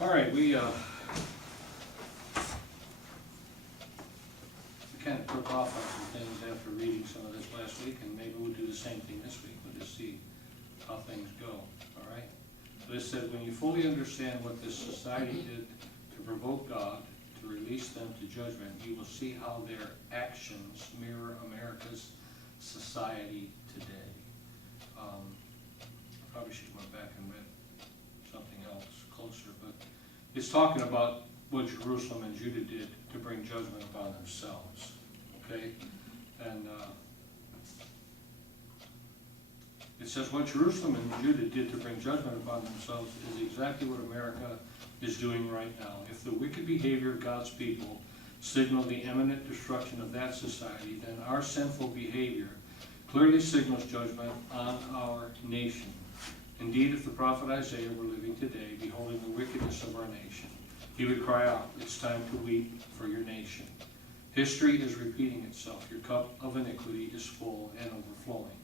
All right, we kind of took off on some things after reading some of this last week, and maybe we'll do the same thing this week. We'll just see how things go, all right? So this said, when you fully understand what this society did to provoke God, to release them to judgment, you will see how their actions mirror America's society today. I probably should have went back and read something else closer, but it's talking about what Jerusalem and Judah did to bring judgment upon themselves, okay? And it says what Jerusalem and Judah did to bring judgment upon themselves is exactly what America is doing right now. If the wicked behavior of God's people signaled the imminent destruction of that society, then our sinful behavior clearly signals judgment on our nation. Indeed, if the prophet Isaiah were living today, beholding the wickedness of our nation, he would cry out, "It's time to weep for your nation." History is repeating itself. Your cup of iniquity is full and overflowing.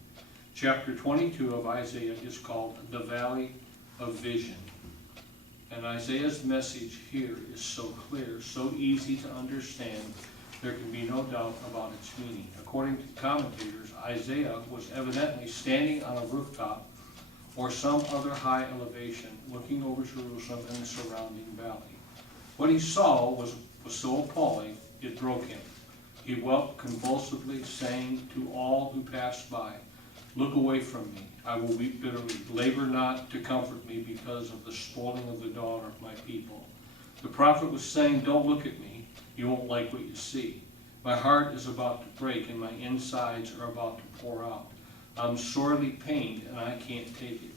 Chapter 22 of Isaiah is called the Valley of Vision. And Isaiah's message here is so clear, so easy to understand, there can be no doubt about its meaning. According to commentators, Isaiah was evidently standing on a rooftop or some other high elevation, looking over Jerusalem and the surrounding valley. What he saw was so appalling, it broke him. He wept convulsively, saying to all who passed by, "Look away from me, I will weep bitterly. Labor not to comfort me because of the spoiling of the daughter of my people." The prophet was saying, don't look at me, you won't like what you see. My heart is about to break and my insides are about to pour out. I'm sorely pained and I can't take it.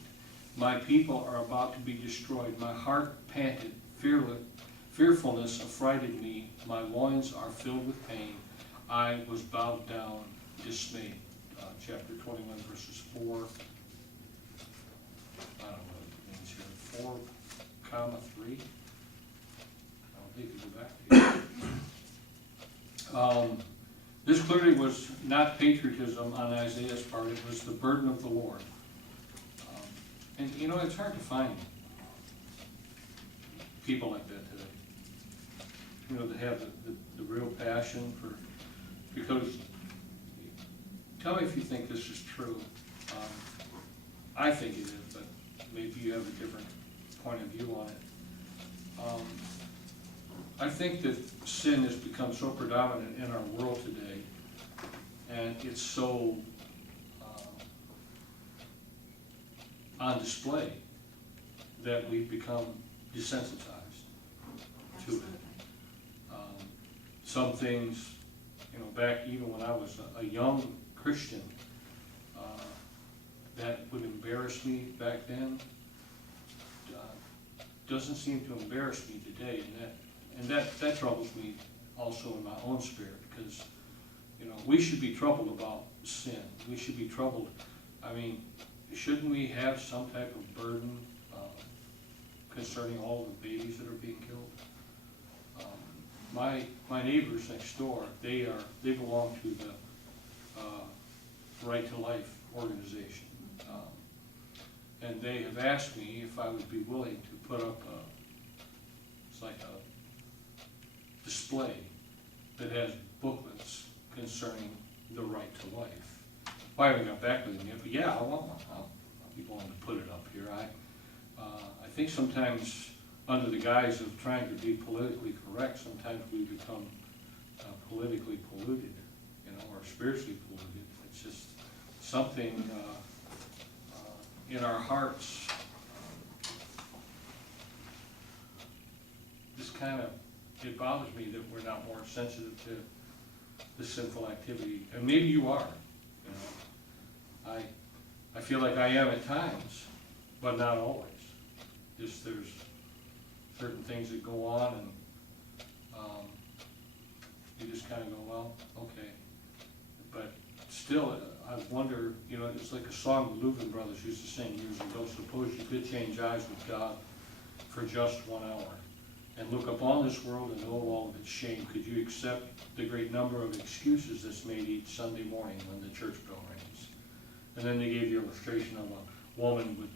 My people are about to be destroyed. My heart panted, fearfulness affrighted me. My loins are filled with pain. I was bowed down, dismayed. Chapter 21, verses 4. I don't know what it means here. 4, 3. I don't think you go back here. This clearly was not patriotism on Isaiah's part. It was the burden of the Lord. And you know, it's hard to find people like that today. You know, that have the real passion for, because, tell me if you think this is true. I think it is, but maybe you have a different point of view on it. I think that sin has become so predominant in our world today, and it's so on display that we've become desensitized to it. Some things, you know, back even when I was a young Christian, that would embarrass me back then, doesn't seem to embarrass me today, and that troubles me also in my own spirit, because, you know, we should be troubled about sin. We should be troubled. I mean, shouldn't we have some type of burden concerning all the babies that are being killed? My neighbors next door, they belong to the Right to Life organization, and they have asked me if I would be willing to put up it's like a display that has booklets concerning the right to life. Well, I haven't got back with them yet, but yeah, I want one. I'll be willing to put it up here. I think sometimes, under the guise of trying to be politically correct, sometimes we become politically polluted, you know, or spiritually polluted. It's just something in our hearts. Just kind of, it bothers me that we're not more sensitive to the sinful activity, and maybe you are. You know, I feel like I am at times, but not always. Just there's certain things that go on, and you just kind of go, well, okay. But still, I wonder, you know, it's like a song the Louvin brothers used to sing years ago. Suppose you could change eyes with God for just 1 hour, and look upon this world and know all of its shame. Could you accept the great number of excuses that's made each Sunday morning when the church bell rings? And then they gave the illustration of a woman with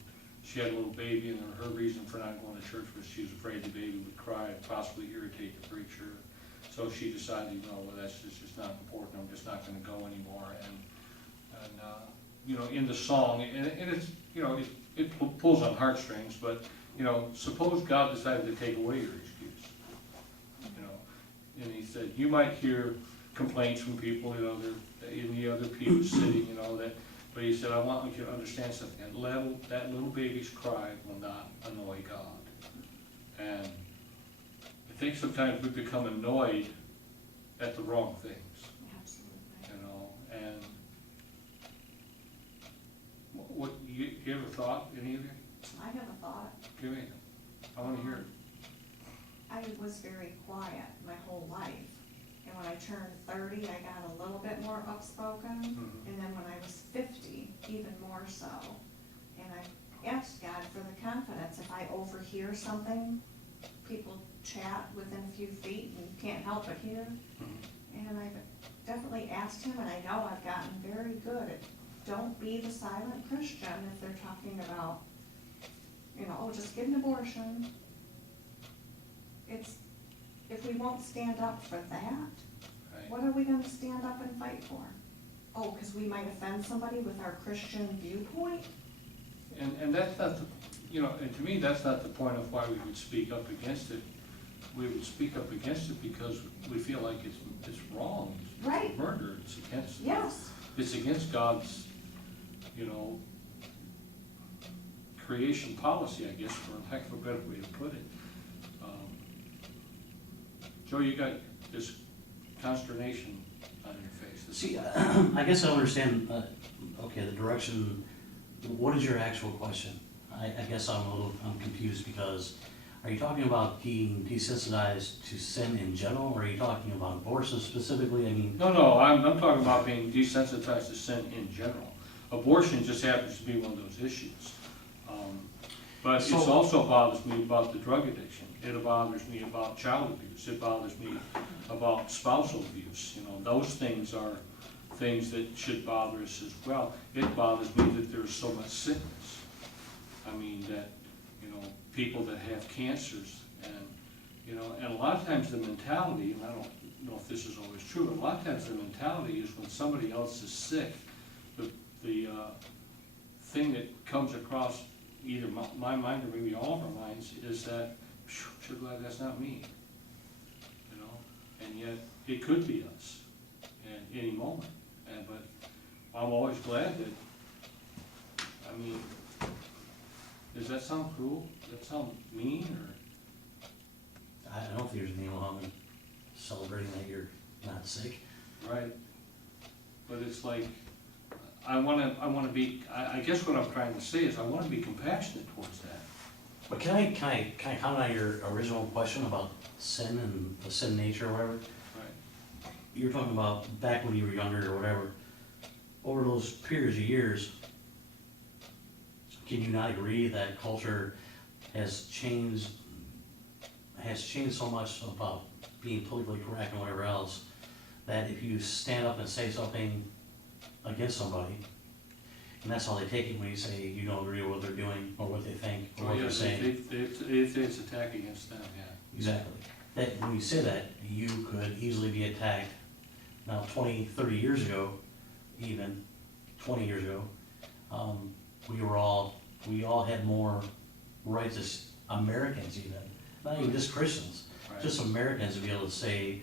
she had a little baby, and her reason for not going to church was she was afraid the baby would cry and possibly irritate the preacher. So she decided, well, that's just not important, I'm just not gonna go anymore. And in the song, and it's, it pulls on heartstrings, but, suppose God decided to take away your excuse. And he said, you might hear complaints from people, they're in the other pew sitting, but he said, I want you to understand something, that little baby's cry will not annoy God. And I think sometimes we become annoyed at the wrong things. Absolutely. And what you ever thought, any of you? I have a thought. Give me, I wanna hear it. I was very quiet my whole life. And when I turned 30, I got a little bit more outspoken. Mhm. And then when I was 50, even more so. And I asked God for the confidence. If I overhear something, people chat within a few feet and can't help but hear. Mhm. And I've definitely asked him, and I know I've gotten very good at, don't be the silent Christian if they're talking about, oh, just get an abortion. It's, if we won't stand up for that, Right. what are we gonna stand up and fight for? Oh, because we might offend somebody with our Christian viewpoint? And that's not the, and to me, that's not the point of why we would speak up against it. We would speak up against it because we feel like it's wrong. It's Right. murder, it's against. Yes. It's against God's, creation policy, I guess, for lack of a better way to put it. Joe, you got this consternation on your face. See, I guess I don't understand, okay, the direction, what is your actual question? I guess I'm confused because, are you talking about being desensitized to sin in general, or are you talking about abortion specifically? I mean. No, I'm talking about being desensitized to sin in general. Abortion just happens to be one of those issues. But it also bothers me about the drug addiction. It bothers me about child abuse. It bothers me about spousal abuse. Those things are things that should bother us as well. It bothers me that there's so much sickness. I mean, that, people that have cancers and a lot of times the mentality, and I don't know if this is always true, but a lot of times the mentality is when somebody else is sick, the thing that comes across either my mind or maybe all of our minds is that, sure glad that's not me, and yet it could be us at any moment. But I'm always glad that, does that sound cruel? Does that sound mean, or? I don't think there's anything wrong in celebrating that you're not sick. Right. But it's like, I guess what I'm trying to say is I wanna be compassionate towards that. But can I comment on your original question about sin and the sin nature or whatever? Right. You were talking about back when you were younger or whatever. Over those periods of years, can you not agree that culture has changed so much about being politically correct and whatever else, that if you stand up and say something against somebody, and that's how they take it when you say you don't agree with what they're doing or what they think or what they're saying. If it's attack against them, yeah. Exactly. That, when you say that, you could easily be attacked. Now, 20, 30 years ago, even 20 years ago, we all had more rights as Americans even, not even just Christians, Right. just Americans to be able to say,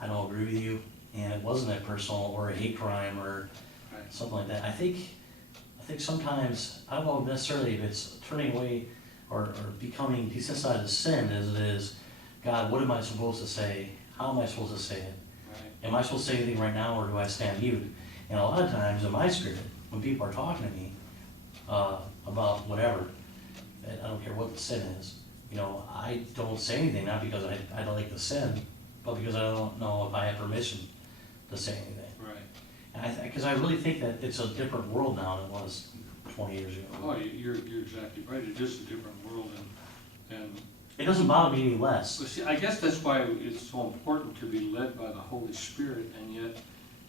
I don't agree with you, and it wasn't that personal or a hate crime or Right. something like that. I think sometimes, I don't know necessarily if it's turning away or becoming desensitized to sin as it is, God, what am I supposed to say? How am I supposed to say it? Right. Am I supposed to say anything right now, or do I stand mute? And a lot of times in my spirit, when people are talking to me about whatever, and I don't care what the sin is, I don't say anything, not because I don't like the sin, but because I don't know if I have permission to say anything. Right. And because I really think that it's a different world now than it was 20 years ago. Oh, you're exactly right. It is a different world, and It doesn't bother me any less. but see, I guess that's why it's so important to be led by the Holy Spirit, and yet,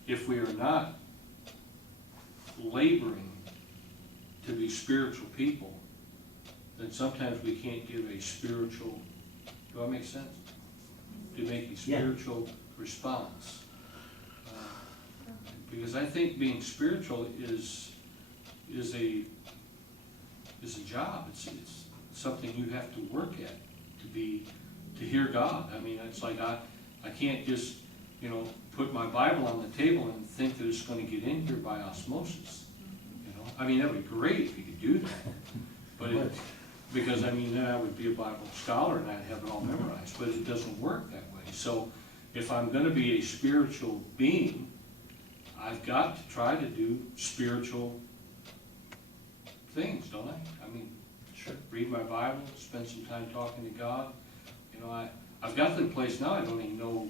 if we are not laboring to be spiritual people, then sometimes we can't give a spiritual, do I make sense? To make a Yeah. spiritual response. Because I think being spiritual is a job, it's something you have to work at to hear God. I mean, it's like I can't just, put my Bible on the table and think that it's gonna get in here by osmosis, I mean, that'd be great if you could do that, but because then I would be a Bible scholar and I'd have it all memorized, but it doesn't work that way. So if I'm gonna be a spiritual being, I've got to try to do spiritual things, don't I? I mean, Sure. read my Bible, spend some time talking to God. I've got to the place now I don't even know,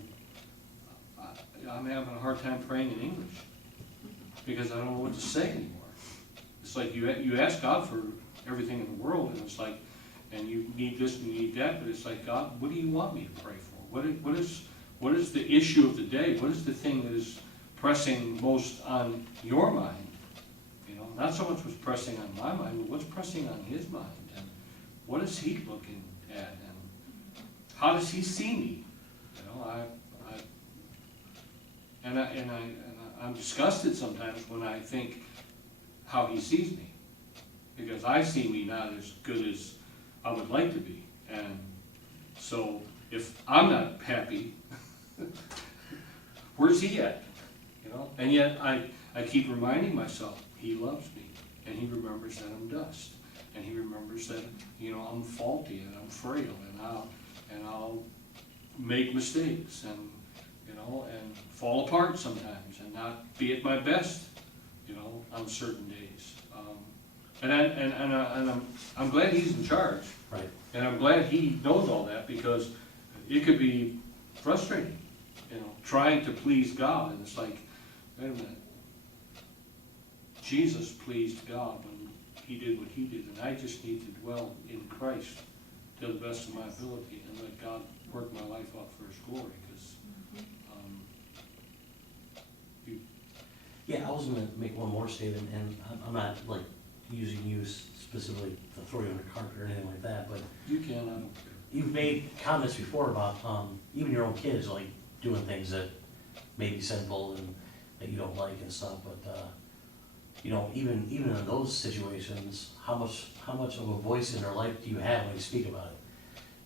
I'm having a hard time praying in English because I don't know what to say anymore. It's like you ask God for everything in the world, and it's like, and you need this and you need that, but it's like, God, what do you want me to pray for? What is the issue of the day? What is the thing that is pressing most on your mind? Not so much what's pressing on my mind, but what's pressing on his mind, and what is he looking at, and how does he see me? I'm disgusted sometimes when I think how he sees me, because I see me not as good as I would like to be, and so if I'm not happy, where's he at? And yet I keep reminding myself, he loves me, and he remembers that I'm dust, and he remembers that I'm faulty and I'm frail, and I'll make mistakes and fall apart sometimes and not be at my best on certain days. I'm glad he's in charge, Right. and I'm glad he knows all that, because it could be frustrating, trying to please God, and it's like, wait a minute. Jesus pleased God when he did what he did, and I just need to dwell in Christ to the best of my ability and let God work my life out for his glory, because Yeah, I was gonna make one more statement, and I'm not like using you specifically to throw you under the carpet or anything like that, but you can, I don't care. you've made comments before about even your own kids like doing things that may be sinful and that you don't like and stuff, but even in those situations, how much of a voice in their life do you have when you speak about it?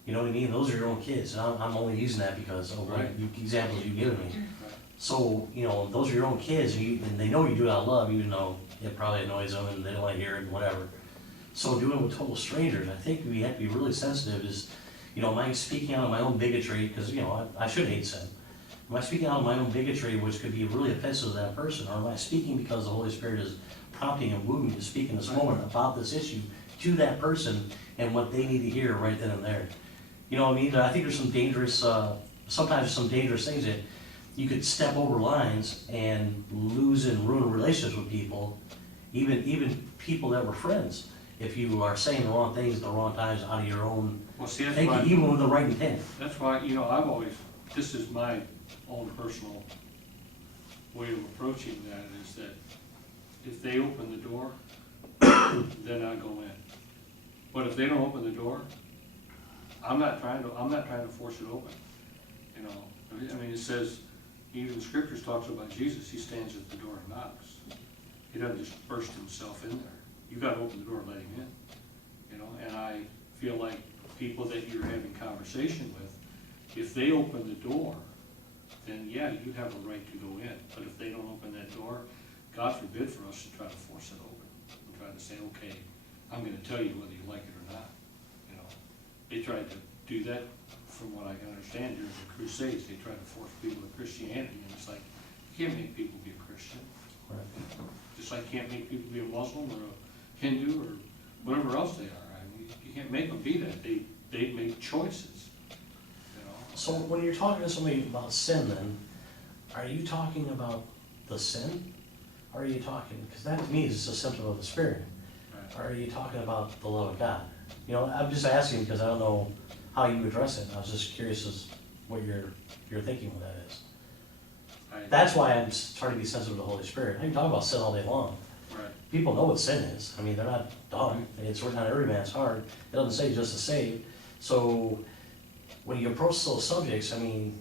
You know what I mean? Those are your own kids, and I'm only using that because of Right. examples you've given me. Right. So, those are your own kids, and they know you do it out of love, even though it probably annoys them and they don't want to hear it and whatever. So doing it with total strangers, I think we have to be really sensitive is, am I speaking out of my own bigotry, because, I should hate sin. Am I speaking out of my own bigotry, which could be really offensive to that person, or am I speaking because the Holy Spirit is prompting and moving me to speak in this moment about this issue to that person and what they need to hear right then and there? I think there's some dangerous, sometimes some dangerous things that you could step over lines and lose and ruin relationships with people, even people that were friends, if you are saying the wrong things at the wrong times out of your own Well, see, that's thinking, why, even with the right intent. that's why, I've always, this is my own personal way of approaching that, is that if they open the door, then I go in. But if they don't open the door, I'm not trying to force it open. It says, even the scriptures talks about Jesus, he stands at the door and knocks. He doesn't just burst himself in there. You gotta open the door and let him in. And I feel like people that you're having conversation with, if they open the door, then yeah, you have a right to go in. But if they don't open that door, God forbid for us to try to force it open and try to say, okay, I'm gonna tell you whether you like it or not. They tried to do that, from what I can understand, during the Crusades. They tried to force people to Christianity, and it's like, you can't make people be a Christian. Right. Just like you can't make people be a Muslim or a Hindu or whatever else they are. You can't make them be that. They make choices. So when you're talking to somebody about sin, then, are you talking about the sin? Or are you talking, because that to me is a symptom of the Spirit. Right. Or are you talking about the love of God? I'm just asking because I don't know how you address it. I was just curious as what your thinking of that is. That's why I'm trying to be sensitive to the Holy Spirit. I can talk about sin all day long, Right. people know what sin is, I mean, they're not dumb, it's written on every man's heart, it doesn't say just to save. So, when you approach those subjects, I mean,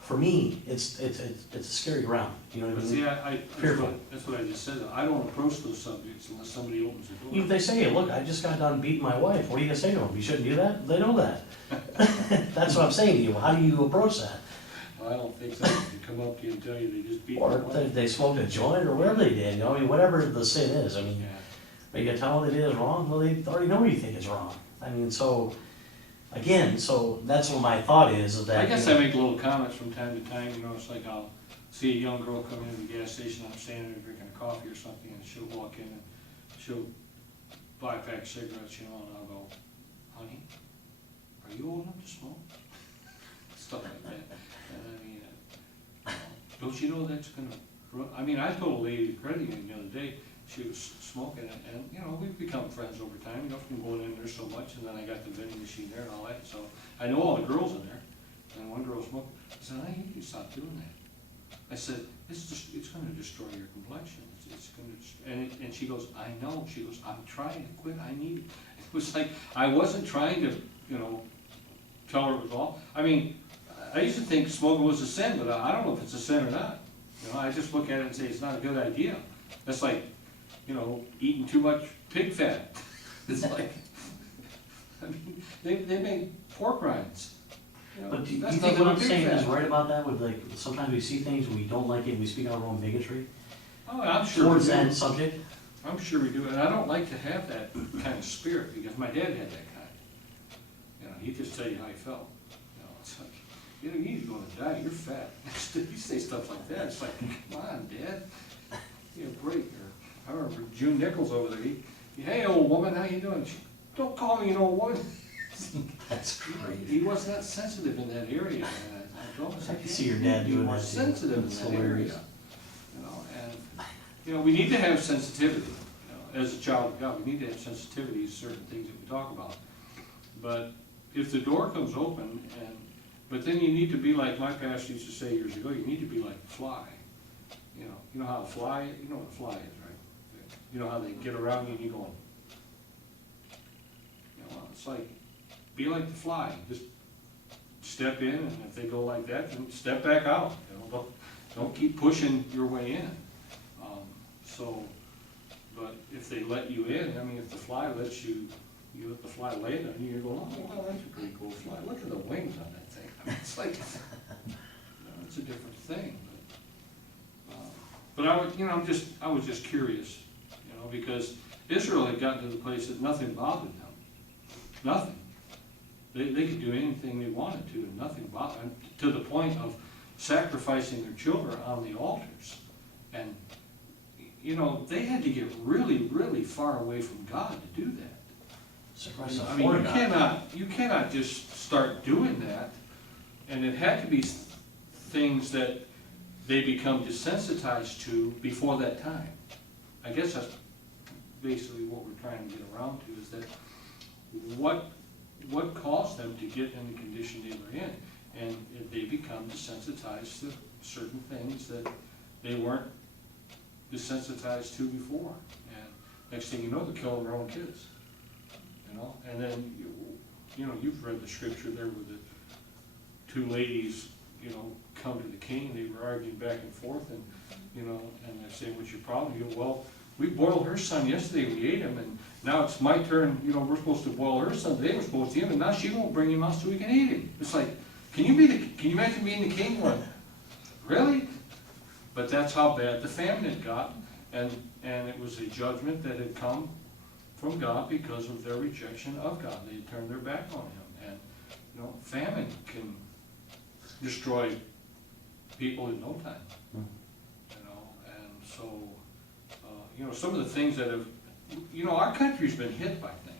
for me, it's a scary ground, you know what I But mean? see, that's what I just said, I don't approach those subjects unless somebody opens the If door. they say, look, I just got done beating my wife, what are you gonna say to them? You shouldn't do that? They know that. That's what I'm saying to you, how do you approach that? I don't think so, they come up to you and tell you they just beat Or their wife. they smoked a joint, or whatever they did, you know, I mean, whatever the sin is, I mean, Yeah. are you gonna tell them they did is wrong? Well, they already know you think it's wrong. I mean, so, again, so that's what my thought is that. I guess you I know, make little comments from time to time, you know, it's like I'll see a young girl come in the gas station, I'm standing there drinking a coffee or something, and she'll walk in and she'll buy a pack of cigarettes, you know, and I'll go, honey, are you old enough to smoke? Stuff like that. And I mean, don't you know that's gonna, I mean, I told a lady at the credit union the other day, she was smoking, and, you know, we've become friends over time, you know, from going in there so much, and then I got the vending machine there and all that, so I know all the girls in there, and one girl smoked. I said, I need you to stop doing that. I said, it's gonna destroy your complexion, it's gonna, and she goes, I know, she goes, I'm trying to quit, I need, it was like, I wasn't trying to, you know, tell her it was all, I mean, I used to think smoking was a sin, but I don't know if it's a sin or not. You know, I just look at it and say, it's not a good idea. That's like, you know, eating too much pig fat. It's like, I mean, they make pork rinds. You know, But do you that's think nothing what but I'm pig saying is fat. right about that, with like, sometimes we see things, we don't like it, we speak our own bigotry Oh, I'm sure we towards do. that subject? I'm sure we do, and I don't like to have that kind of spirit, because my dad had that kind. You know, he'd just tell you how he felt. You know, it's like, you know, you're gonna die, you're fat. You say stuff like that, it's like, come on, Dad, give me a break. Or, I remember June Nichols over there, hey, old woman, how you doing? She, don't call me an old woman. That's great. He was not sensitive in that area. And I told him, I can see your dad "You doing are that too. sensitive in It's that hilarious. area. You know, and, you know, we need to have sensitivity. You know, as a child of God, we need to have sensitivity to certain things that we talk about. But if the door comes open, but then you need to be like my pastor used to say years ago, you need to be like a fly. You know how a fly, you know what a fly is, right? You know how they get around you and you're going, you know, it's like, be like the fly, just step in, and if they go like that, then step back out, you know, don't keep pushing your way in. But if they let you in, I mean, if the fly lets you, you let the fly land on you, you're going, oh, wow, that's a pretty cool fly, look at the wings on that thing. I mean, it's like, you know, it's a different thing. But I was just curious, you know, because Israel had gotten to the place that nothing bothered them. Nothing. They could do anything they wanted to, and nothing bothered them, to the point of sacrificing their children on the altars. And, you know, they had to get really, really far away from God to do that. Sacrifice I of mean, foreign God. you cannot just start doing that, and it had to be things that they become desensitized to before that time. I guess that's basically what we're trying to get around to, is that what caused them to get in the condition they were in, and they become desensitized to certain things that they weren't desensitized to before, and next thing you know, they're killing their own kids. You know, and then you know, you've read the scripture there with the two ladies, you know, come to the king, and they were arguing back and forth, and you know, and they're saying, what's your problem? You go, well, we boiled her son yesterday, we ate him, and now it's my turn, you know, we're supposed to boil her son, they were supposed to eat him, and now she won't bring him out so we can eat him. It's like, can you imagine being the king going, really? But that's how bad the famine had gotten, and it was a judgment that had come from God because of their rejection of God. They had turned their back on Him, and you know, famine can destroy people in no time. You know, and so you know, some of the things that have, you know, our country's been hit by things.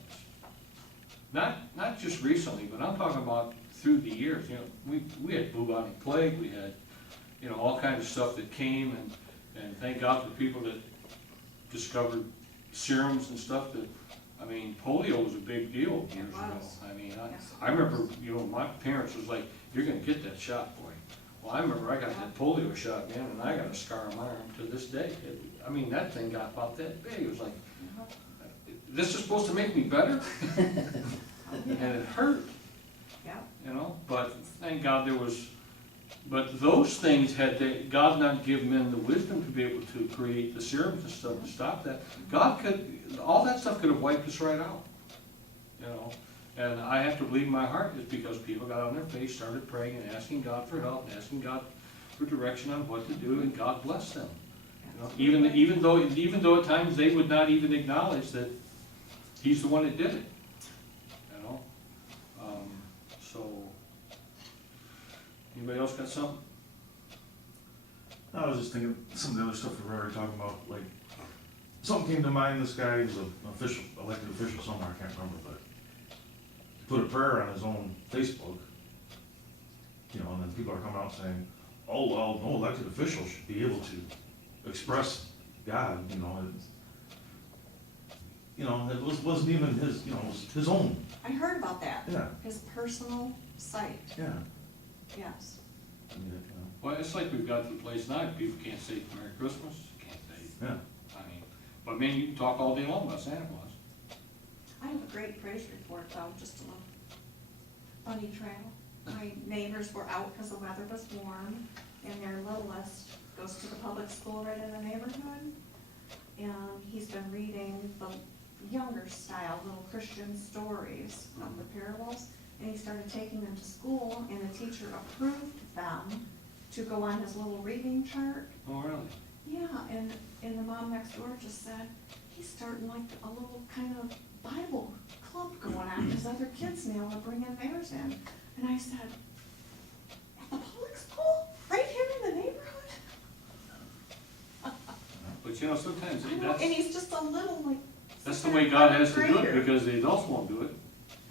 Not just recently, but I'm talking about through the years. You know, we had bubonic plague, we had, you know, all kinds of stuff that came, and thank God for people that discovered serums and stuff that, I mean, polio was a big deal years ago. I mean, I remember, you know, my parents was like, you're gonna get that shot, boy. Well, I remember I got that polio shot, man, and I got a scar on my arm to this day. I mean, that thing got about that big. It was like, this is supposed to make me better? And it hurt, Yeah, you know, but thank God there was, but those things God not give men the wisdom to be able to create the serums and stuff to stop that. God could, all that stuff could have wiped us right out, you know. And I have to believe in my heart is because people got on their face, started praying and asking God for help, and asking God for direction on what to do, and God blessed them. You know, even though at times they would not even acknowledge that He's the one that did it. You know, so anybody else got something? I was just thinking some of the other stuff we were already talking about, like, something came to mind. This guy is an official, elected official somewhere, I can't remember, but he put a prayer on his own Facebook, you know, and then people are coming out saying, oh, well, no elected official should be able to express God, you know, it wasn't even his, you know, it was his own, I heard about that. yeah, His personal site, yeah. yes. I mean, Well, it's like we've got to the place now, people can't say Merry Christmas, can't say, yeah, I mean, but man, you can talk all day long about Santa Claus. I have a great praise report though, just a little funny trail. My neighbors were out because the weather was warm, and their littlest goes to the public school right in the neighborhood. And he's been reading the younger style, little Christian stories of the parables. And he started taking them to school, and the teacher approved them to go on his little reading chart. Oh, really? Yeah, and the mom next door just said, he's starting like a little kind of Bible club going on, because other kids now are bringing theirs in. And I said, at the public school, right here in the neighborhood? But you know, sometimes I know, that's, and he's just a little like. that's the way God has to do it, grader. because the adults won't do it.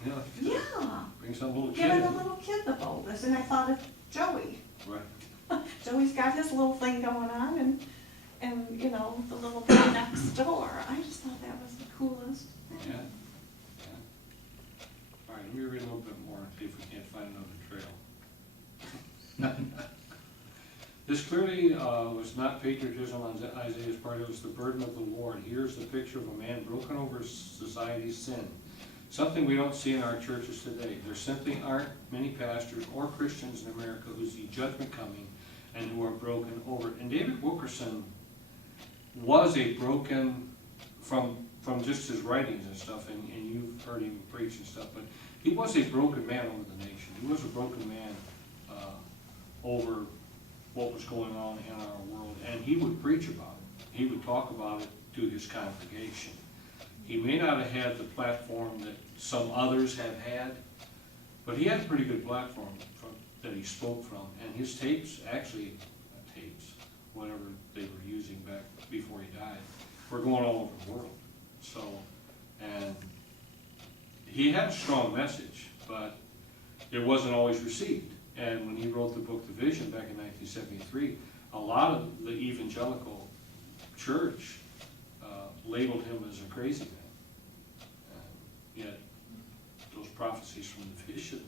You know, Yeah, bring some little kid giving in. a little kid the boldness, and I thought of Joey. Right. Joey's got his little thing going on, and you know, the little guy next door. I just thought that was the coolest Yeah. thing. Yeah. All right, let me read a little bit more, see if we can't find another trail. This clearly was not patriotism on Isaiah's part, it was the burden of the Lord. Here's the picture of a man broken over society's sin. Something we don't see in our churches today. There simply aren't many pastors or Christians in America who see judgment coming and who are broken over it. And David Wilkerson was a broken, from just his writings and stuff, and you've heard him preach and stuff, but he was a broken man over the nation. He was a broken man over what was going on in our world, and he would preach about it. He would talk about it to his congregation. He may not have had the platform that some others have had, but he had a pretty good platform that he spoke from, and his tapes, actually, whatever they were using back before he died, were going all over the world. So, and he had a strong message, but it wasn't always received. And when he wrote the book The Vision back in 1973, a lot of the evangelical church labeled him as a crazy man. And yet, those prophecies from the vision,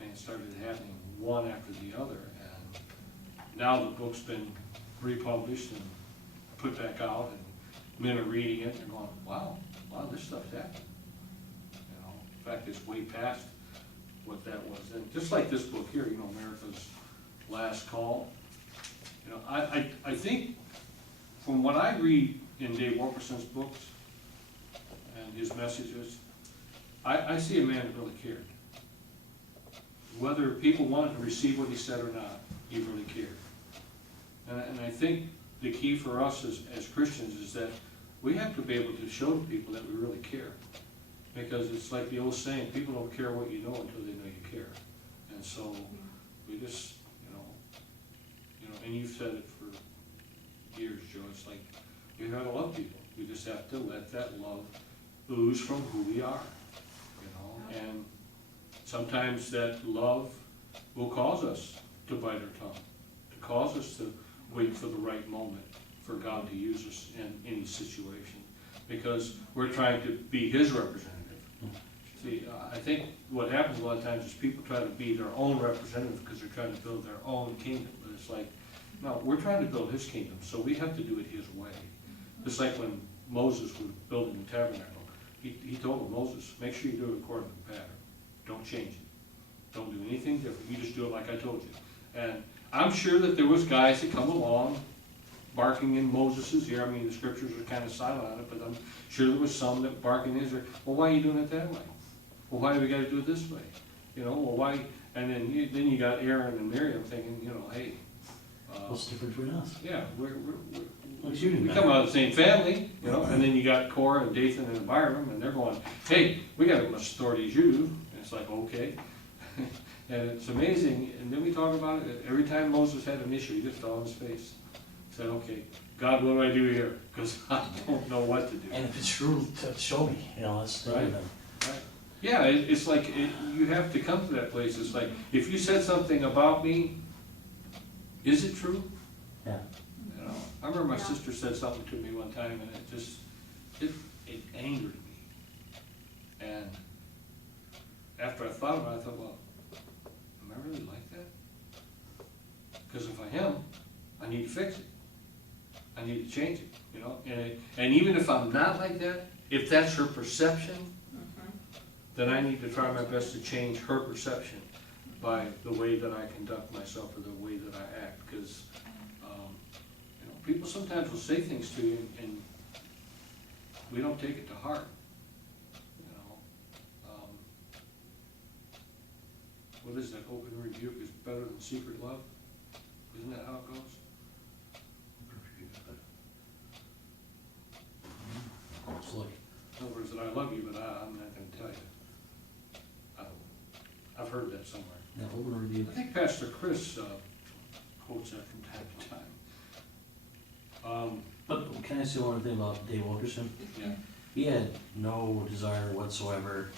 man, started happening one after the other. And now the book's been republished and put back out, and men are reading it and they're going, wow, this stuff's happening. You know, in fact, it's way past what that was. And just like this book here, you know, America's Last Call. You know, I think from what I read in Dave Wilkerson's books and his messages, I see a man that really cared. Whether people wanted to receive what he said or not, he really cared. And I think the key for us as Christians is that we have to be able to show to people that we really care. Because it's like the old saying, people don't care what you know until they know you care. And so we just, you know, and you've said it for years, Joe, it's like you gotta love people. We just have to let that love ooze from who we are, you know. And sometimes that love will cause us to bite our tongue, to cause us to wait for the right moment for God to use us in any situation, because we're trying to be His representative. See, I think what happens a lot of times is people try to be their own representative because they're trying to build their own kingdom, but it's like, no, we're trying to build his kingdom, so we have to do it his way. Just like when Moses was building the tabernacle, he told Moses, make sure you do it according to the pattern, don't change it. Don't do anything different, you just do it like I told you. And I'm sure that there was guys that come along barking in Moses's ear. I mean, the scriptures are kind of silent on it, but I'm sure there was some that bark in his ear. Well, why are you doing it that way? Well, why do we gotta do it this way? You know, well, why, and then you got Aaron and Miriam thinking, you know, hey, What's the difference between us? yeah, What's you we do come out of the same family, you know, and then you got Korah and Dathan and Abiram, and they're going, hey, we got as much authority as you do. And it's like, okay. And it's amazing, and then we talk about it, every time Moses had an issue, he just fell on his face. Said, okay, God, what do I do here? Because I don't know what to do. And if it's true, show me, you know, that's the Right. thing. Right. Yeah, it's like, you have to come to that place, it's like, if you said something about me, is it true? Yeah. You know, I remember my Yeah. sister said something to me one time, and it angered me. And after I thought about it, I thought, well, am I really like that? Because if I am, I need to fix it. I need to change it, you know? And even if I'm not like that, if that's her perception, then I need to try my best to change her perception by the way that I conduct myself or the way that I act. Because, you know, people sometimes will say things to you and we don't take it to heart, you know? What is that, open rebuke is better than secret love? Isn't that how it goes? It's like, In other words, that I love you, but I'm not gonna tell you. I've heard that somewhere. yeah, open review. I think Pastor Chris quotes that from time to time. But can I say one thing about Dave Wilkerson? Yeah, He had no desire whatsoever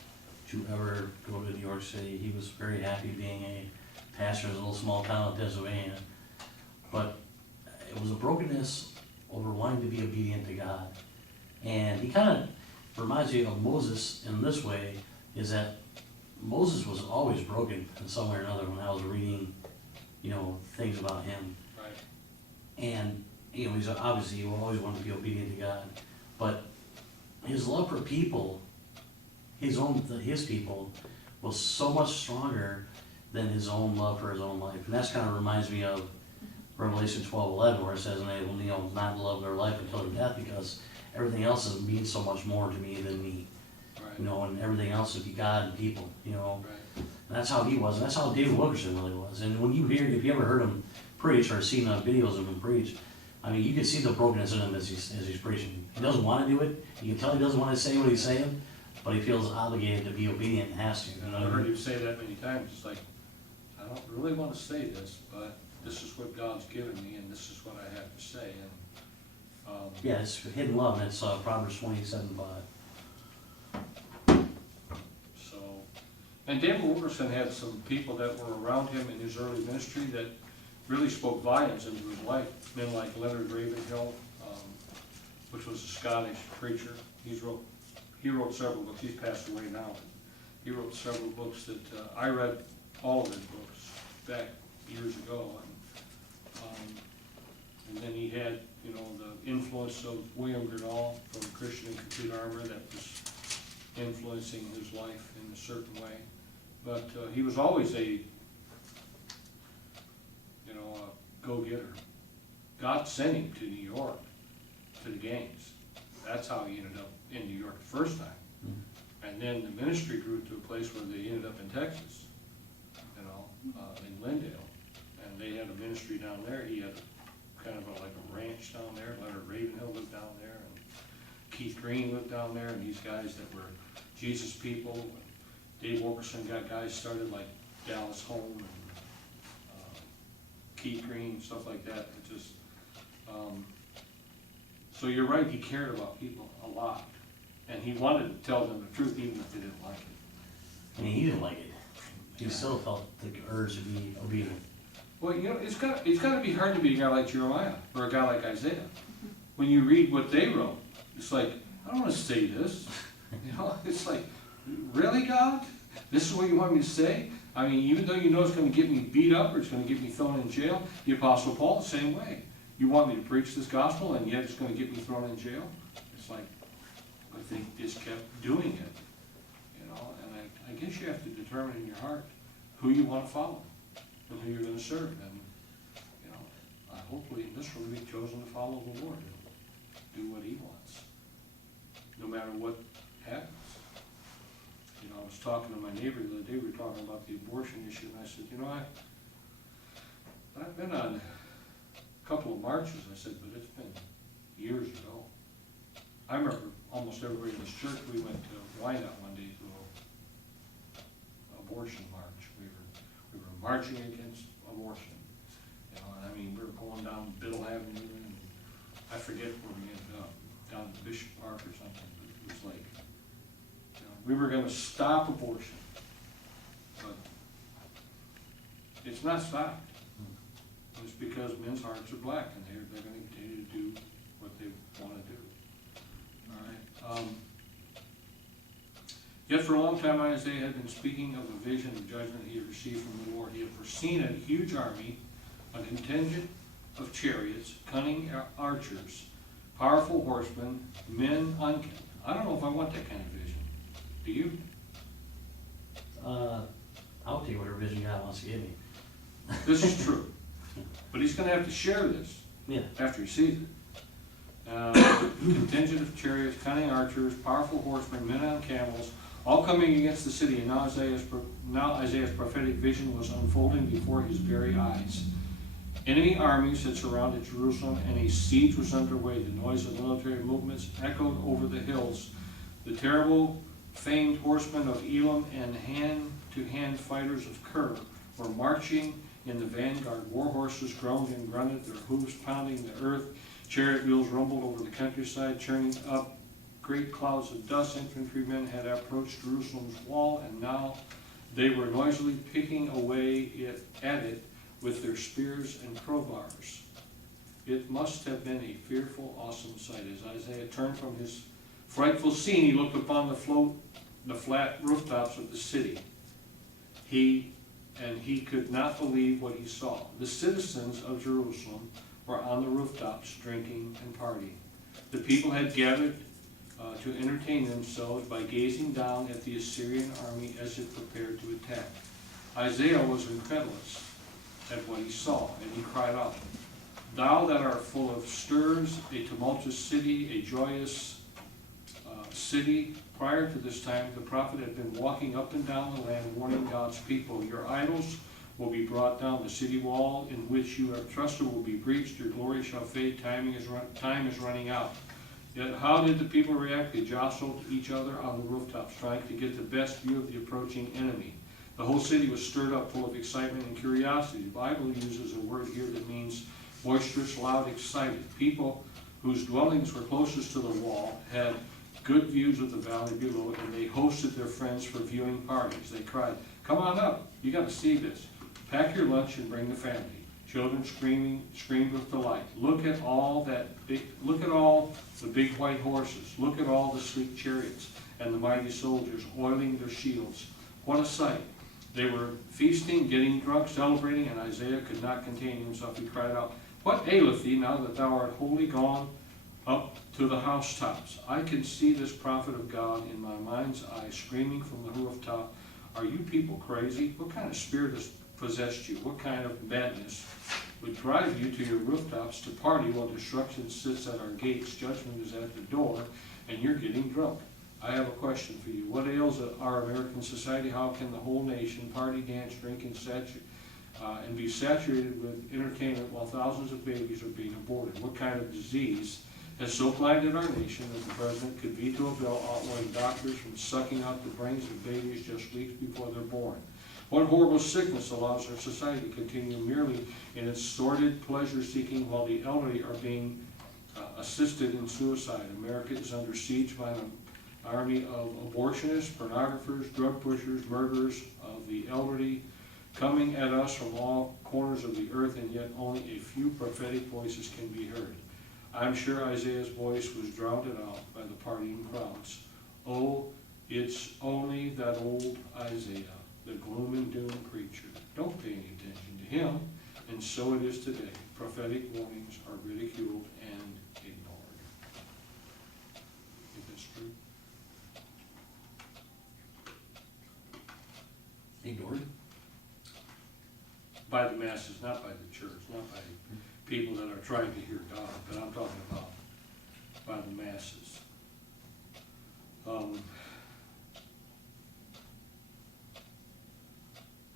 to ever go to New York City. He was very happy being a pastor in a little small town in Pennsylvania. But it was a brokenness over wanting to be obedient to God. And he kind of reminds me of Moses in this way, is that Moses was always broken in some way or another when I was reading, you know, things about him. right. And, you know, he's obviously, he always wanted to be obedient to God. But his love for people, his people, was so much stronger than his own love for his own life. And that's kind of reminds me of Revelation 12:11, where it says, and they will, you know, not love their life until their death, because everything else means so much more to me than me. Right, You know, and everything else would be God and people, you know. right. And that's how he was, and that's how David Wilkerson really was. And when you hear, if you ever heard him preach or seen videos of him preach, I mean, you can see the brokenness in him as he's preaching. He doesn't want to do it. You can tell he doesn't want to say what he's saying, but he feels obligated to be obedient and has to. You know I've what I heard mean? you say that many times, it's like, I don't really want to say this, but this is what God's given me, and this is what I have to say, and, Yeah, it's hidden love, and it's Proverbs 27:5. so. And David Wilkerson had some people that were around him in his early ministry that really spoke volumes into his life. Men like Leonard Ravenhill, which was a Scottish preacher. He wrote several books. He's passed away now. He wrote several books that I read all of his books back years ago. And then he had, you know, the influence of William Gurnall from Christian and Complete Armor that was influencing his life in a certain way. But he was always a, you know, a go-getter. God sent him to New York, to the games. That's how he ended up in New York the first time. And then the ministry grew to a place where they ended up in Texas, you know, in Lindale. And they had a ministry down there. He had kind of like a ranch down there. Leonard Ravenhill lived down there, and Keith Green lived down there, and these guys that were Jesus people. Dave Wilkerson got guys started like Dallas Home and Keith Green and stuff like that. It just, so you're right, he cared about people a lot. And he wanted to tell them the truth even if they didn't like it. I mean, he didn't like it. He still felt the urge to be obedient. Well, you know, it's got to be hard to be a guy like Jeremiah or a guy like Isaiah. When you read what they wrote, it's like, I don't want to say this. You know, it's like, really, God? This is what you want me to say? I mean, even though you know it's going to get me beat up or it's going to get me thrown in jail, the Apostle Paul, the same way. You want me to preach this gospel and yet it's going to get me thrown in jail? It's like, but they just kept doing it, you know, and I guess you have to determine in your heart who you want to follow and who you're going to serve. And, you know, hopefully in this room we've chosen to follow the Lord and do what He wants, no matter what happens. You know, I was talking to my neighbor the other day, we were talking about the abortion issue, and I said, you know, I've been on a couple of marches, I said, but it's been years ago. I remember almost everybody in this church, we went to Wyandotte one day to an abortion march. We were marching against abortion. You know, and I mean, we were going down Biddle Avenue, and I forget where we ended up, down to Bishop Park or something, but it was like, we were going to stop abortion, but it's not stopped. It's because men's hearts are black, and they're going to continue to do what they want to do. All right. Yet for a long time Isaiah had been speaking of a vision of judgment he had received from the Lord. He had foreseen a huge army, a contingent of chariots, cunning archers, powerful horsemen, men unkempt. I don't know if I want that kind of vision. Do you? I'll take whatever vision God wants to give me. This is true. But he's going to have to share this Yeah. after he sees it. Contingent of chariots, cunning archers, powerful horsemen, men on camels, all coming against the city. And now Isaiah's prophetic vision was unfolding before his very eyes. Enemy armies had surrounded Jerusalem, and a siege was underway. The noise of military movements echoed over the hills. The terrible famed horsemen of Elam and hand-to-hand fighters of Kir were marching in the vanguard. War horses groaned and grunted, their hooves pounding the earth. Chariot wheels rumbled over the countryside, churning up great clouds of dust. Infantrymen had approached Jerusalem's wall, and now they were noisily picking away at it with their spears and crowbars. It must have been a fearful, awesome sight. As Isaiah turned from his frightful scene, he looked upon the flat rooftops of the city. He could not believe what he saw. The citizens of Jerusalem were on the rooftops drinking and partying. The people had gathered to entertain themselves by gazing down at the Assyrian army as it prepared to attack. Isaiah was incredulous at what he saw, and he cried out, "Thou that art full of stirs, a tumultuous city, a joyous city." Prior to this time, the prophet had been walking up and down the land, warning God's people, "Your idols will be brought down. The city wall in which you have trusted will be breached. Your glory shall fade. Time is running out." Yet how did the people react? They jostled each other on the rooftops, trying to get the best view of the approaching enemy. The whole city was stirred up, full of excitement and curiosity. The Bible uses a word here that means boisterous, loud, excited. People whose dwellings were closest to the wall had good views of the valley below, and they hosted their friends for viewing parties. They cried, "Come on up, you got to see this. Pack your lunch and bring the family." Children screamed with delight. Look at all the big white horses. Look at all the sleek chariots and the mighty soldiers oiling their shields. What a sight. They were feasting, getting drunk, celebrating, and Isaiah could not contain himself. He cried out, "What aileth thee now that thou art wholly gone up to the housetops?" I can see this prophet of God in my mind's eye screaming from the rooftop, "Are you people crazy? What kind of spirit has possessed you? What kind of madness would drive you to your rooftops to party while destruction sits at our gates, judgment is at the door, and you're getting drunk?" I have a question for you. What ails our American society? How can the whole nation party, dance, drink, and be saturated with entertainment while thousands of babies are being aborted? What kind of disease has so blinded our nation that the president could veto a bill outlawing doctors from sucking out the brains of babies just weeks before they're born? What horrible sickness allows our society to continue merely in its sordid pleasure-seeking while the elderly are being assisted in suicide? America is under siege by an army of abortionists, pornographers, drug pushers, murderers of the elderly, coming at us from all corners of the earth, and yet only a few prophetic voices can be heard. I'm sure Isaiah's voice was drowned out by the partying crowds. Oh, It's only that old Isaiah, the gloom and doom preacher. Don't pay any attention to him, and so it is today. Prophetic warnings are ridiculed and ignored. Think that's true? Ignored? By the masses, not by the church, not by people that are trying to hear God, but I'm talking about by the masses.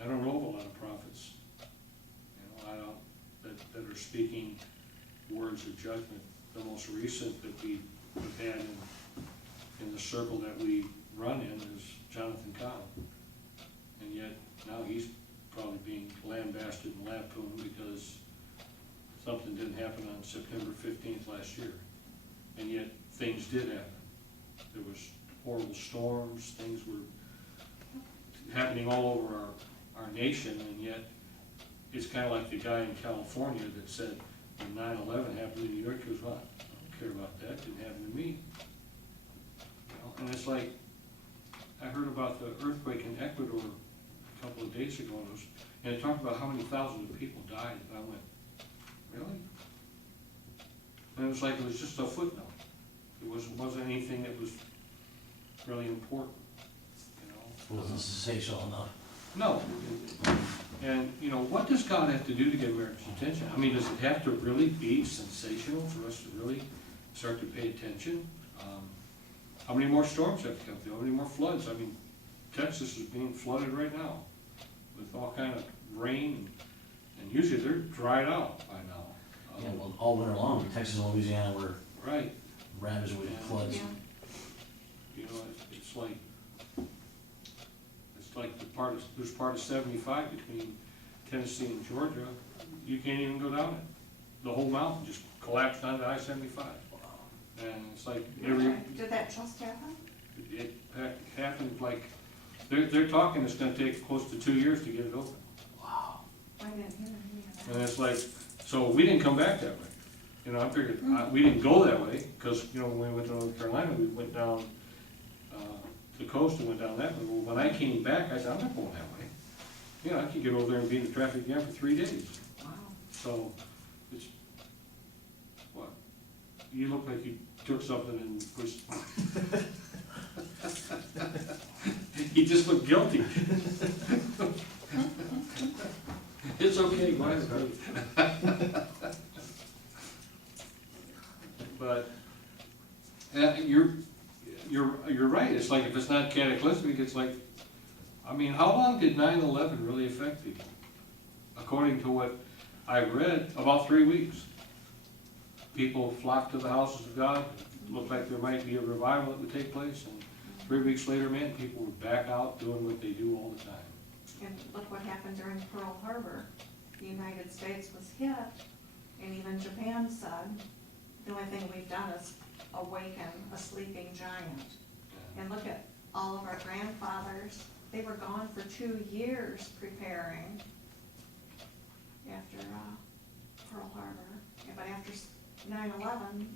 I don't know of a lot of prophets, that are speaking words of judgment. The most recent that we've had in the circle that we run in is Jonathan Cahn. And yet, now he's probably being lambasted and lampooned because something didn't happen on September 15th last year. And yet, things did happen. There was horrible storms, things were happening all over our nation, and yet, it's kind of like the guy in California that said, when 9/11 happened in New York, he goes, well, I don't care about that, it didn't happen to me. And it's like, I heard about the earthquake in Ecuador a couple of days ago, and it talked about how many thousands of people died, and I went, really? And it was like, it was just a footnote. It wasn't anything that was really important, It wasn't sensational enough. No. And, what does God have to do to get America's attention? I mean, does it have to really be sensational for us to really start to pay attention? How many more storms have to come through? How many more floods? I mean, Texas is being flooded right now with all kind of rain, and usually they're dried out by now. Yeah, well, all winter long, Texas and Louisiana were Right. ravaged with floods. Yeah. It's like there's part of 75 between Tennessee and Georgia. You can't even go down it. The whole mountain just collapsed onto I-75. And it's like Did that just happen? it happened like, they're talking it's gonna take close to 2 years to get it open. Wow. I didn't hear any of that. And it's like, so we didn't come back that way. I figured, we didn't go that way, because, when we went to North Carolina, we went down the coast and went down that way. Well, when I came back, I said, I'm not going that way. I could get over there and be in the traffic jam for 3 days. Wow. So, it's, what? You look like you took something and pushed. You just look guilty. It's okay, go ahead. But, you're right, it's like if it's not cataclysmic, it's like, how long did 9/11 really affect people? According to what I read, about 3 weeks. People flocked to the houses of God, it looked like there might be a revival that would take place, and 3 weeks later, man, people were back out doing what they do all the time. And look what happened during Pearl Harbor. The United States was hit, and even Japan said, the only thing we've done is awaken a sleeping giant. And look at all of our grandfathers, they were gone for 2 years preparing after Pearl Harbor. Yeah, but after 9/11,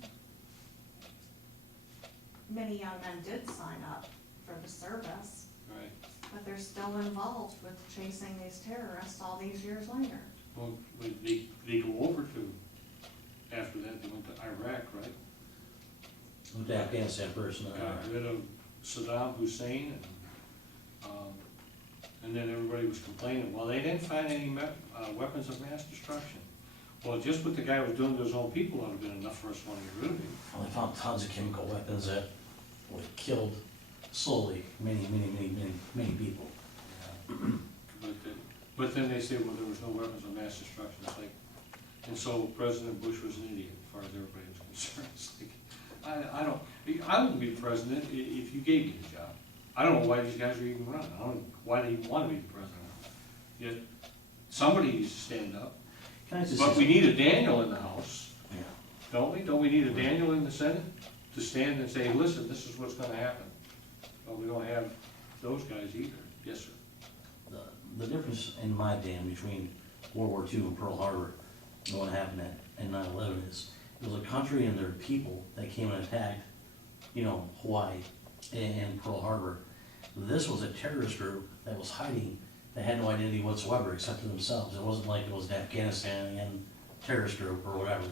many young men did sign up for the service, Right. but they're still involved with chasing these terrorists all these years later. Well, they go over to, after that, they went to Iraq, right? Went to Afghanistan first, and then Got rid of Saddam Hussein, and then everybody was complaining, well, they didn't find any weapons of mass destruction. Well, just what the guy was doing to his own people would have been enough for us to want to get rid of him. well, they found tons of chemical weapons that would have killed slowly many people. But then they say, well, there was no weapons of mass destruction. It's like, and so President Bush was an idiot, as far as everybody was concerned. It's like, I wouldn't be the president if you gave me the job. I don't know why these guys are even running. I don't know why they even want to be the president. Yet, somebody needs to stand up. Can I just But say we need a Daniel in the House, Yeah. don't we? Don't we need a Daniel in the Senate to stand and say, listen, this is what's gonna happen? Well, we don't have those guys either. Yes, sir. The difference in my opinion between World War II and Pearl Harbor and what happened at 9/11 is it was a country and their people that came and attacked, Hawaii and Pearl Harbor. This was a terrorist group that was hiding, that had no identity whatsoever except for themselves. It wasn't like it was the Afghanistan and terrorist group or whatever.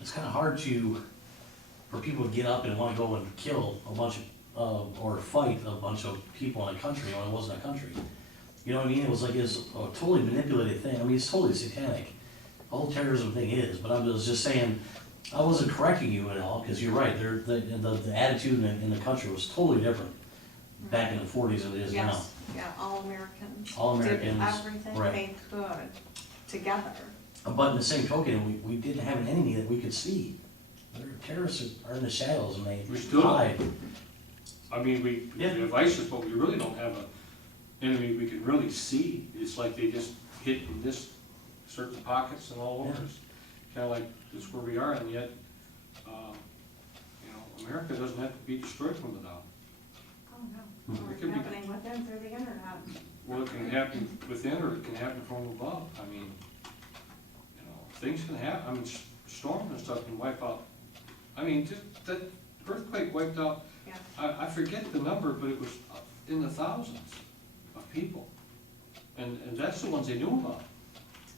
It's kind of hard for people to get up and want to go and kill a bunch of, or fight a bunch of people in a country when it wasn't a country. You know what I mean? It was like, it's a totally manipulated thing. I mean, it's totally satanic. The whole terrorism thing is, but I was just saying, I wasn't correcting you at all, because you're right, the attitude in the country was totally different back in the 40s than it is now. Yes, yeah, all Americans. All Americans, did everything right. they could together. But in the same token, we didn't have an enemy that we could see. Terrorists are in the shadows and We they still don't. hide. I mean, we Yeah. have ISIS, but we really don't have an enemy we can really see. It's like they just hit in this certain pockets and all over. Yeah. It's kind of like, that's where we are, and yet, you know, America doesn't have to be destroyed from without. Oh, no, Mhm. or It could be- happening within through the internet. Well, it can happen within, or it can happen from above. I mean, you know, things can happen. I mean, storms and stuff can wipe out. I mean, just that earthquake wiped out, Yeah. I forget the number, but it was in the thousands of people. And that's the ones they knew about.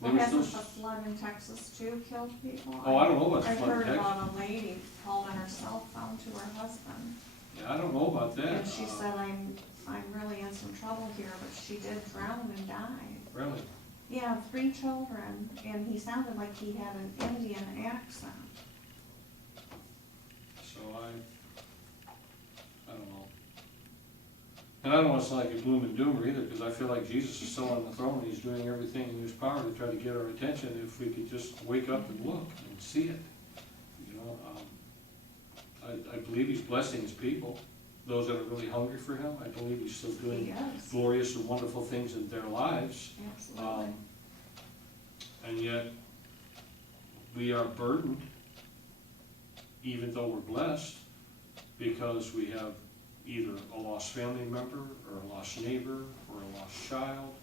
There Well, was hasn't those- the flood in Texas too killed people? Oh, I don't know about the I flood in heard Texas. about a lady falling herself found to her husband. Yeah, I don't know about that. And she said, I'm really in some trouble here, but she did drown and died. Really? Yeah, 3 children, and he sounded like he had an Indian accent. So I don't know. And I don't want to sound like a gloom and doomer either, because I feel like Jesus is still on the throne, and he's doing everything in his power to try to get our attention if we could just wake up and look and see it. You know, I believe he's blessing his people, those that are really hungry for him. I believe he's still He doing is, glorious and wonderful things in their lives. absolutely. And yet, we are burdened, even though we're blessed, because we have either a lost family member, or a lost neighbor, or a lost child.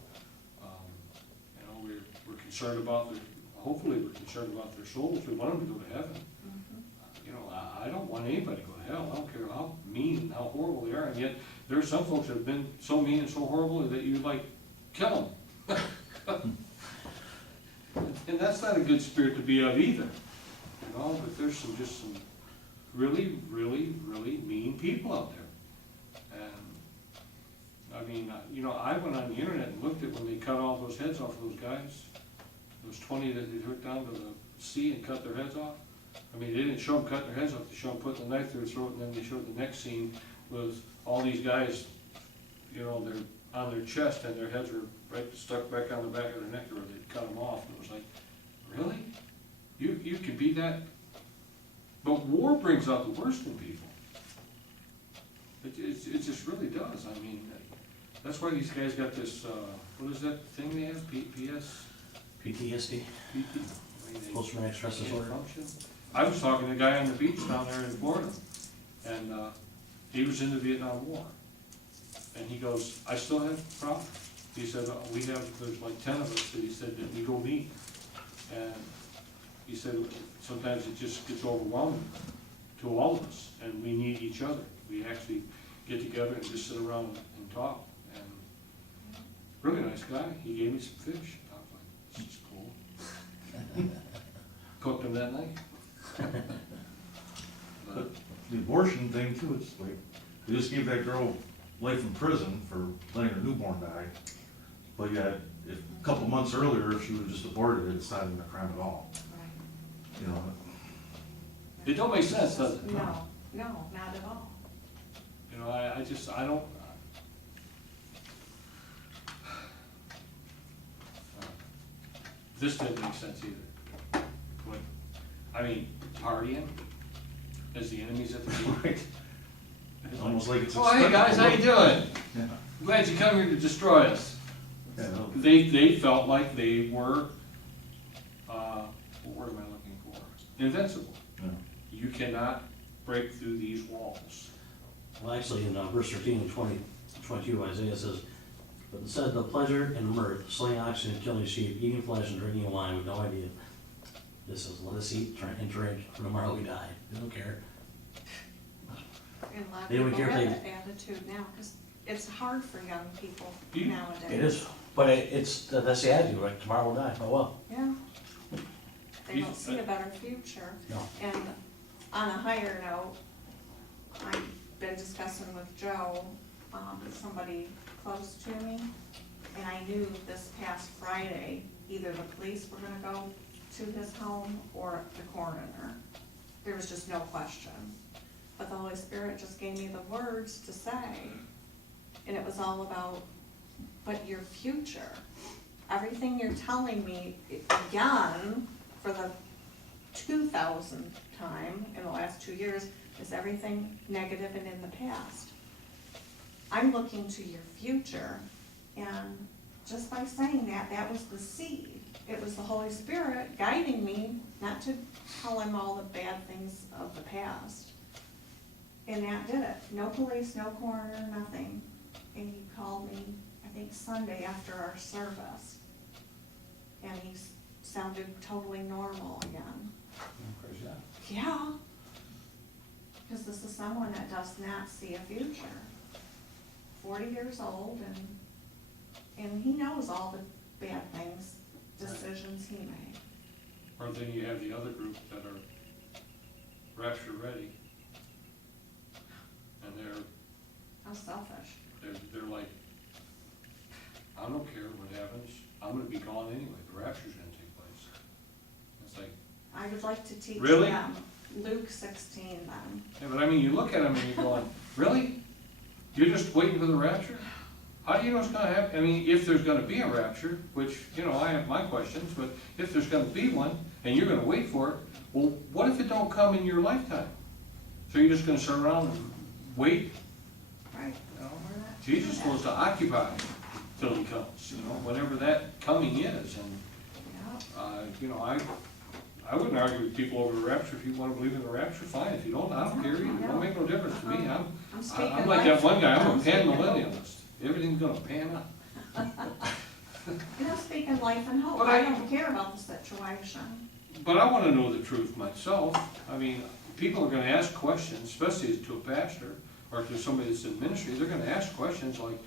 You know, we're concerned about their, hopefully we're concerned about their souls. We want them to go to heaven. Mhm. You know, I don't want anybody to go to hell. I don't care how mean and how horrible they are, and yet there are some folks that have been so mean and so horrible that you like kill them. And that's not a good spirit to be of either, you know, but there's some really, really, really mean people out there. And, I mean, you know, I went on the internet and looked at when they cut all those heads off of those guys, those 20 that they took down to the sea and cut their heads off. I mean, they didn't show them cutting their heads off, they showed them putting the knife through their throat, and then they showed the next scene was all these guys, you know, they're on their chest and their heads were right stuck back on the back of their neck, or they'd cut them off, and it was like, really? You can be that? But war brings out the worst in people. It just really does. I mean, that's why these guys got this, what is that thing they have, PTSD, post-traumatic stress can't disorder. function. I was talking to a guy on the beach down there in Florida, and he was in the Vietnam War. And he goes, I still have problems. He said, there's like 10 of us that he said that we go meet. And he said, sometimes it just gets overwhelming to all of us, and we need each other. We actually get together and just sit around and talk. And really nice guy. He gave me some fish. I was like, this is cool. Cooked him that night. But the abortion thing too, it's like, they just gave that girl life in prison for letting her newborn die. But yet, if a couple months earlier, if she would have just aborted it, it's not even a crime at all, Right. you know? It don't make sense, does it? No, not at all. You know, I don't. This didn't make sense either. When, I mean, partying as the enemies at the beach. Right. It's Almost like it's oh, hey guys, how you doing? Yeah. Glad you come here to destroy us. Yeah, no, They felt like they were, what word am I looking for? Invincible. yeah. You cannot break through these walls. Well, actually, in verse 13 and 22, Isaiah says, but instead of the pleasure and mirth, slaying oxen and killing sheep, eating flesh and drinking wine with no idea. This is, let us eat and drink, for tomorrow we die. They don't care. And a lot of They don't people care if have they- that attitude now, because it's hard for young people You- nowadays. It is, but that's the attitude, like tomorrow we'll die, oh well. Yeah. They You- don't see a better future. No. And on a higher note, I've been discussing with Joe, somebody close to me, and I knew this past Friday, either the police were gonna go to his home or the coroner. There was just no question. But the Holy Spirit just gave me the words to say, and it was all about, but your future. Everything you're telling me again for the 2000th time in the last 2 years is everything negative and in the past. I'm looking to your future, and just by saying that, that was the seed. It was the Holy Spirit guiding me not to tell him all the bad things of the past. And that did it. No police, no coroner, nothing. And he called me, I think Sunday after our service. And he sounded totally normal again. Praise God. Yeah. Because this is someone that does not see a future. 40 years old, and he knows all the bad things, decisions he made. Or then you have the other group that are rapture ready. And How selfish. they're like, I don't care what happens, I'm gonna be gone anyway, the rapture's gonna take place. It's like, I would like to teach Really? them Luke 16 then. yeah, but I mean, you look at them and you're going, really? You're just waiting for the rapture? How do you know it's gonna happen? I mean, if there's gonna be a rapture, which, you know, I have my questions, but if there's gonna be one, and you're gonna wait for it, well, what if it don't come in your lifetime? So you're just gonna sit around and wait? Right. You know? We're not Jesus doing was to occupy till he comes, you know, whenever that coming is, and, that. you know, I wouldn't argue with people over the rapture. If you wanna believe in the rapture, fine, if you don't, I don't care either, it don't make no difference to me, I'm speaking I'm like that life. one guy, I'm a I'm speaking pan-millennialist, everything's gonna pan out. And I'm speaking life and hope. But I I- don't care about the situation. But I wanna know the truth myself, I mean, people are gonna ask questions, especially to a pastor, or to somebody that's in ministry, they're gonna ask questions like,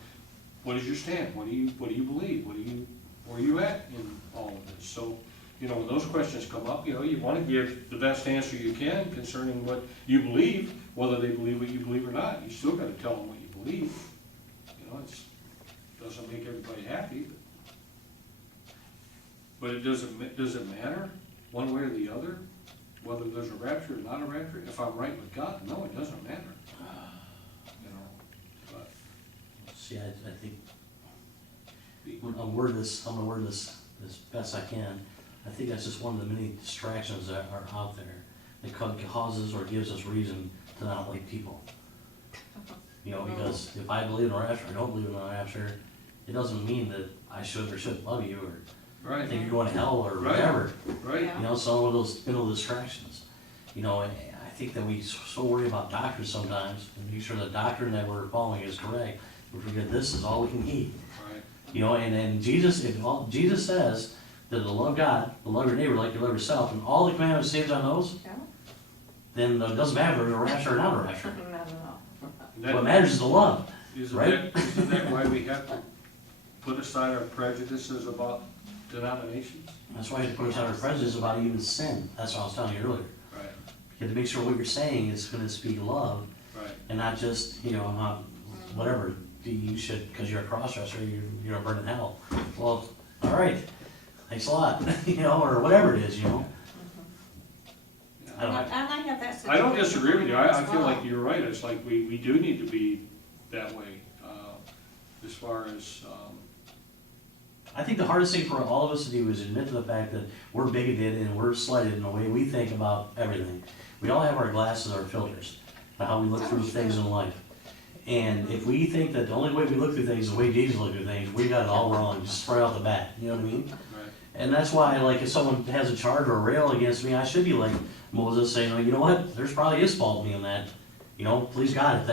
what is your stand, what do you believe, where are you at in all of this? So, you know, when those questions come up, you know, you wanna give the best answer you can concerning what you believe, whether they believe what you believe or not, you still gotta tell them what you believe. You know, doesn't make everybody happy, but it does it matter, one way or the other, whether there's a rapture or not a rapture? If I'm right with God, no, it doesn't matter. You know, but See, I think, I'm gonna word this as best I can. I think that's just one of the many distractions that are out there that causes or gives us reason to not like people. You know, because if I believe in a rapture, I don't believe in a rapture, it doesn't mean that I should or shouldn't love you or right, think you're going to hell or Right. whatever. right, Yeah. You know, some of those mental distractions. You know, and I think that we so worry about doctrines sometimes and make sure the doctrine that we're following is correct. We forget this is all we can keep. right. You know, and Jesus, Jesus says that to love God, to love your neighbor like you love yourself, and all the commandments saved on those, Yeah? then it doesn't matter if there's a rapture or not a rapture. No, no, no. And What that- matters is the love. Isn't that why we have to put aside our prejudices about denominations? That's why you put aside our prejudice about even sin. That's what I was telling you earlier. Right, You have to make sure what you're saying is going to speak love right, and not just, you know, not whatever. You should, because you're a cross-dresser, you're gonna burn in hell. Well, all right, thanks a lot, you know, or whatever it is, you know. I don't And I have that situation. I don't disagree with you, I as feel well. like you're right, it's like we do need to be that way, as far as, I think the hardest thing for all of us to do is admit to the fact that we're bigoted and we're slighted in the way we think about everything. We all have our glasses, our filters, about how we look through things in life. And if we think that the only way we look through things is the way Jesus looked through things, we got it all wrong, just right off the bat, you know what I mean? right, And that's why, like, if someone has a charge or a rail against me, I should be like Moses, saying, oh, you know what, there's probably his fault in me in that. You know, please God, if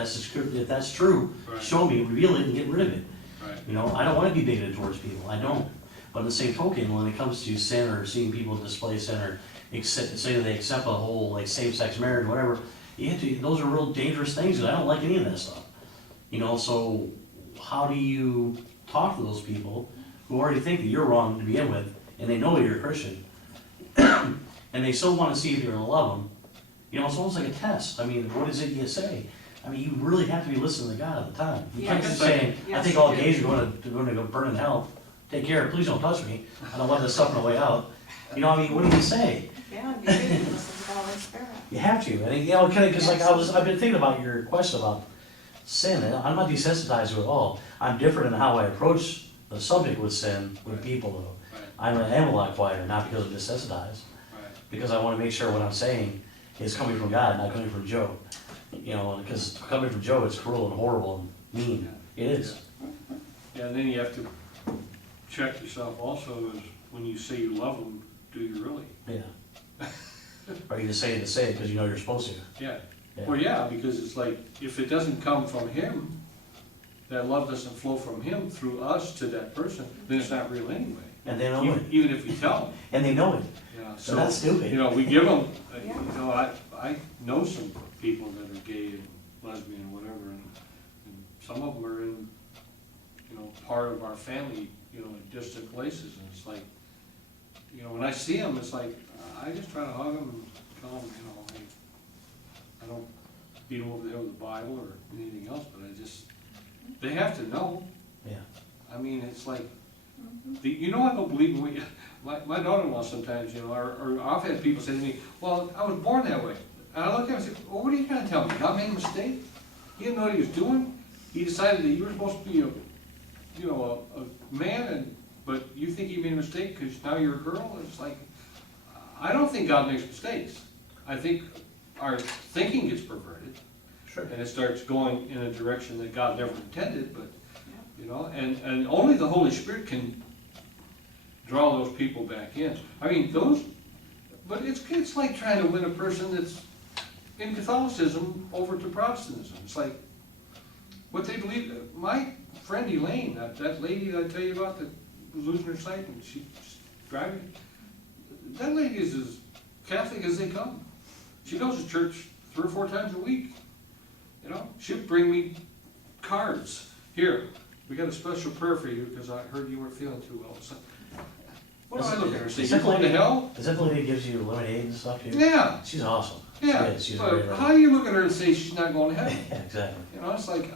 that's true, Right. show me, reveal it, and get rid of it. right, You know, I don't wanna be bigoted towards people, I don't. But in the same token, when it comes to sin or seeing people display sin or say that they accept a whole, like, same-sex marriage, whatever, You have to, those are real dangerous things, and I don't like any of that stuff. You know, so how do you talk to those people who already think that you're wrong to begin with, and they know you're a Christian, and they still wanna see if you're gonna love them? You know, it's almost like a test. I mean, what is it you say? I mean, you really have to be listening to God at the time. You can't just Yes. say, I Yes, think you all do. gays are gonna go burn in hell. Take care, please don't touch me. I don't want this stuff on the way out. You know, I mean, what do you say? Yeah, you do, listen to the Holy Spirit. You have to, and you know, kinda, cause like I've been thinking about your question about sin, and I'm not desensitized to it at all. I'm different in how I approach the subject with sin with people though. Right, I am a lot quieter, not because I'm desensitized, right. because I wanna make sure what I'm saying is coming from God, not coming from Joe. You know, because coming from Joe, it's cruel and horrible and mean. It is. Yeah, and then you have to check yourself also, is when you say you love them, do you really? Yeah. Or you just say it to say it because you know you're supposed to. Yeah, Yeah. well, yeah, because it's like, if it doesn't come from him, that love doesn't flow from him through us to that person, then it's not real anyway. And they know it. Even if we tell them, And they know it. yeah, So so, that's stupid. you know, we give them, Yeah. you know, I know some people that are gay and lesbian and whatever, and some of them are in, you know, part of our family, you know, in distant places, and it's like, you know, when I see them, it's like, I just try to hug them and tell them, you know, hey, I don't beat them over the head with the Bible or anything else, but I just, they have to know. Yeah. I mean, it's like, you know, I don't believe in what you, my daughter-in-law sometimes, you know, or I've had people say to me, well, I was born that way. And I look at him and say, well, what are you trying to tell me? God made a mistake? He didn't know what he was doing? He decided that you were supposed to be a man, but you think he made a mistake because now you're a girl? It's like, I don't think God makes mistakes. I think our thinking gets perverted, Sure. and it starts going in a direction that God never intended, but, you know, and only the Holy Spirit can draw those people back in. I mean, but it's like trying to win a person that's in Catholicism over to Protestantism. It's like, what they believe, my friend Elaine, that lady that I tell you about that was losing her sight and she's driving, that lady is as Catholic as they come. She goes to church 3 or 4 times a week. You know, she'll bring me cards. Here, we got a special prayer for you because I heard you weren't feeling too well. So, what do I look at her and say, Is you that going to lady- hell? Is that the lady that gives you lemonade and stuff too? Yeah, She's awesome. yeah. She is. She's But very how do you look at her and say she's not going to heaven? Yeah, exactly. You know, it's like,